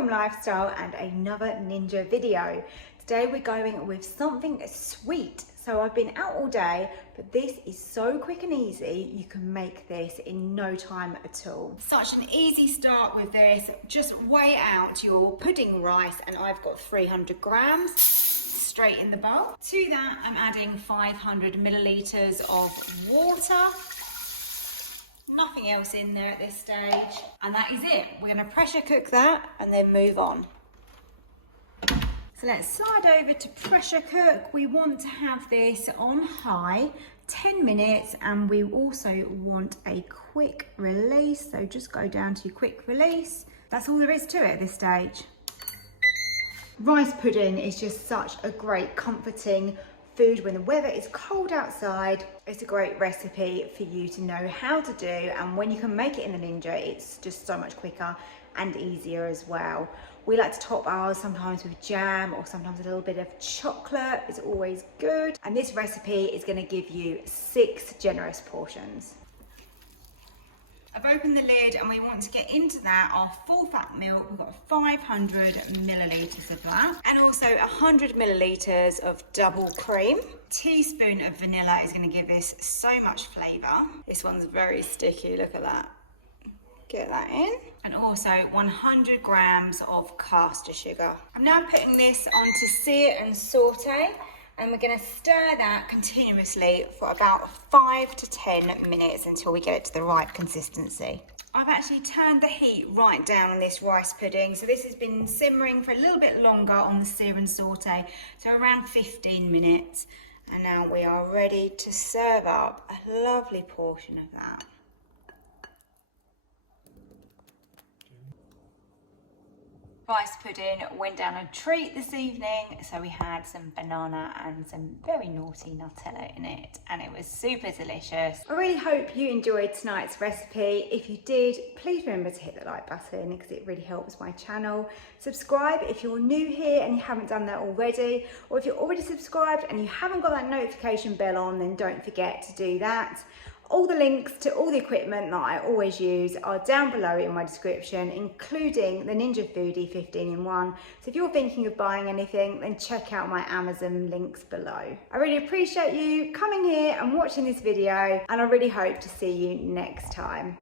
from Lifestyle and another Ninja video. Today we're going with something sweet. So I've been out all day, but this is so quick and easy. You can make this in no time at all. Such an easy start with this. Just weigh out your pudding rice, and I've got 300 grams straight in the bowl. To that, I'm adding 500 milliliters of water. Nothing else in there at this stage. And that is it. We're gonna pressure cook that and then move on. So let's slide over to pressure cook. We want to have this on high, 10 minutes, and we also want a quick release. So just go down to quick release. That's all there is to it at this stage. Rice pudding is just such a great comforting food when the weather is cold outside. It's a great recipe for you to know how to do, and when you can make it in the Ninja, it's just so much quicker and easier as well. We like to top ours sometimes with jam or sometimes a little bit of chocolate. It's always good. And this recipe is going to give you 6 generous portions. I've opened the lid and we want to get into that our full fat milk. We've got 500 milliliters of that, and also 100 milliliters of double cream. A teaspoon of vanilla is going to give this so much flavour. This one's very sticky, look at that. Get that in. And also 100 grams of caster sugar. I'm now putting this on to sear and saute, and we're going to stir that continuously for about 5 to 10 minutes until we get it to the right consistency. I've actually turned the heat right down on this rice pudding, so this has been simmering for a little bit longer on the sear and saute, so around 15 minutes. And now we are ready to serve up a lovely portion of that. Rice pudding went down a treat this evening, so we had some banana and some very naughty Nutella in it, and it was super delicious. I really hope you enjoyed tonight's recipe. If you did, please remember to hit the like button because it really helps my channel. Subscribe if you're new here and you haven't done that already, or if you're already subscribed and you haven't got that notification bell on, then don't forget to do that. All the links to all the equipment that I always use are down below in my description, including the Ninja Foodi 15-in-1. So if you're thinking of buying anything, then check out my Amazon links below. I really appreciate you coming here and watching this video, and I really hope to see you next time.